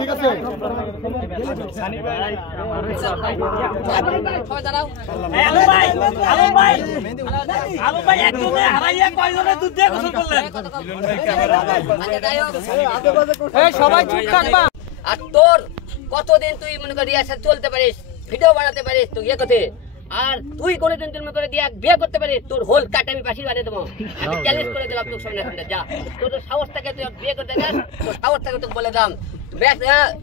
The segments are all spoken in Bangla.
ঠিক আছে সবাই চুপ থাকবা। আর তোর কতদিন তুই মনে করি রিহার্সাল চলতে পারিস, ভিডিও বানাতে পারিস, তুই ইয়ে করতে, আর তুই কোনোদিন তুমি করে দিয়ে বিয়ে করতে পারিস, তোর হোল কাট আমি পাশি বানিয়ে দেবো। আমি চ্যালেঞ্জ করে দিলাম তোর সামনে, যা তোর সাহস থাকে তুই বিয়ে করতে যাস, তোর সাহস থাকে তোকে বলে দাম।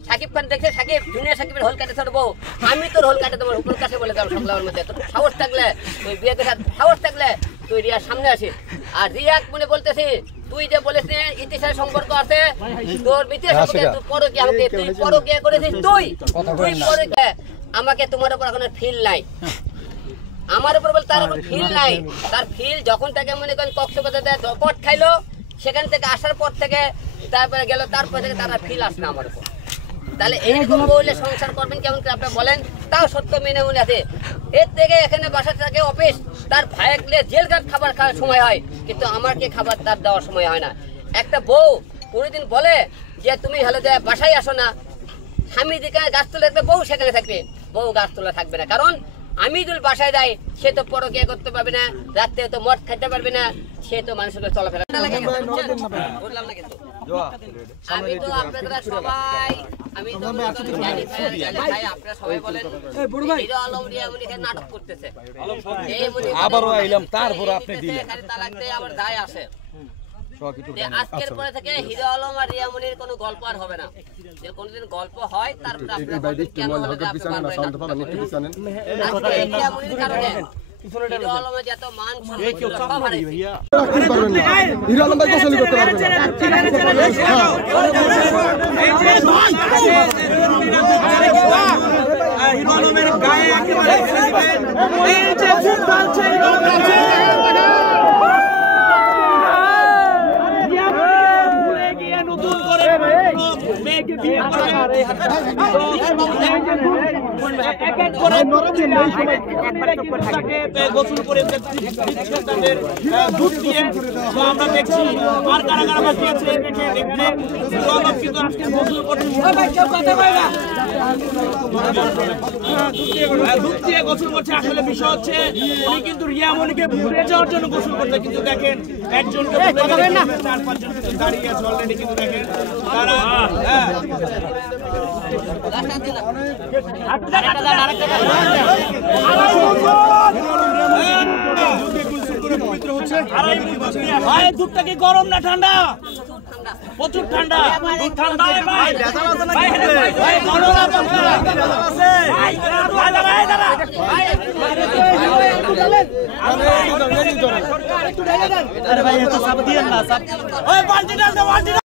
সাকিব খান দেখছে, সাকিব জুনিয়র সাকিবের হোল কাটে ছাড়বো, আমি তোর হোল কাটে দেবো উপর কাছে বলে দাম সংলাপের মধ্যে। তোর সাহস থাকলে তুই বিয়ে করে, সাহস থাকলে তুই রিয়ার সামনে আসিস। আর রিয়া মনে বলতেছি, তুই যে বলিস ইতিহাসের সম্পর্ক আছে তোর বিতিহাস সম্পর্কে, তুই পরকে আমাকে তুই পরকে করেছিস, তুই পরকে আমাকে তোমার উপর এখন ফিল নাই, আমার উপর বল তার উপর ফিল নাই। তার ফিল যখন থেকে মনে করেন কক্সবাজারে পট খাইলো, সেখান থেকে আসার পর থেকে তারপরে গেল, তারপর থেকে তারা ফিল আসে না আমার উপর। তাহলে এইরকম বললে সংসার করবেন কেমন করে আপনি বলেন? তাও সত্য মেনে মনে আছে। এর থেকে এখানে বাসা থাকে অফিস, তার ভাইয়ের জেল গার্ড খাবার খাওয়ার সময় হয়, কিন্তু আমাকে খাবার তার দেওয়ার সময় হয় না। একটা বউ কোনোদিন বলে যে তুমি হলে যে বাসায় আসো না, স্বামী যেখানে গাছ তুলে থাকবে বউ সেখানে থাকবে, বউ গাছ তোলা থাকবে না। কারণ আমি যদি বাসায় যাই, সে তো পরকিয়া করতে পারবে না, রাত্রে তো মদ খাইতে পারবে না, সে তো মানুষের চলাফেরা বললাম না। কিন্তু আমি তো আপনারা সবাই, আমি তো আপনারা সবাই বলেন হিরো আলম রিয়া মনি নাটক করতেছে, আবারও আইলাম তারপর আপনি দিলেন তালাক দিয়ে আবার দায় আসে। আজকের পরে থেকে হিরো আলম আর রিয়া মনির কোনো গল্প আর হবে না। যে কোনদিন গল্প হয় তারপর হিরো আলমের যত মান হিরো আলম ভাই গোসল করতে পারবে হিরো আলমের গায়ে একেবারে গোসল করে আমরা দেখছি আর কারা কারা বাকি আছে কিন্তু আজকে গোসল করতে দুধ দিয়ে গোসল করছে। আসলে বিষয় হচ্ছে উনি কিন্তু রিয়া মনিকে ভুলে যাওয়ার জন্য গোসল করতে, কিন্তু দেখেন একজনকে 4-5 জন কিন্তু দাঁড়িয়ে আছে অলরেডি, কিন্তু দেখেন তারা দুধটা কি গরম না ঠান্ডা? প্রচুর ঠান্ডা, ঠান্ডা ভাই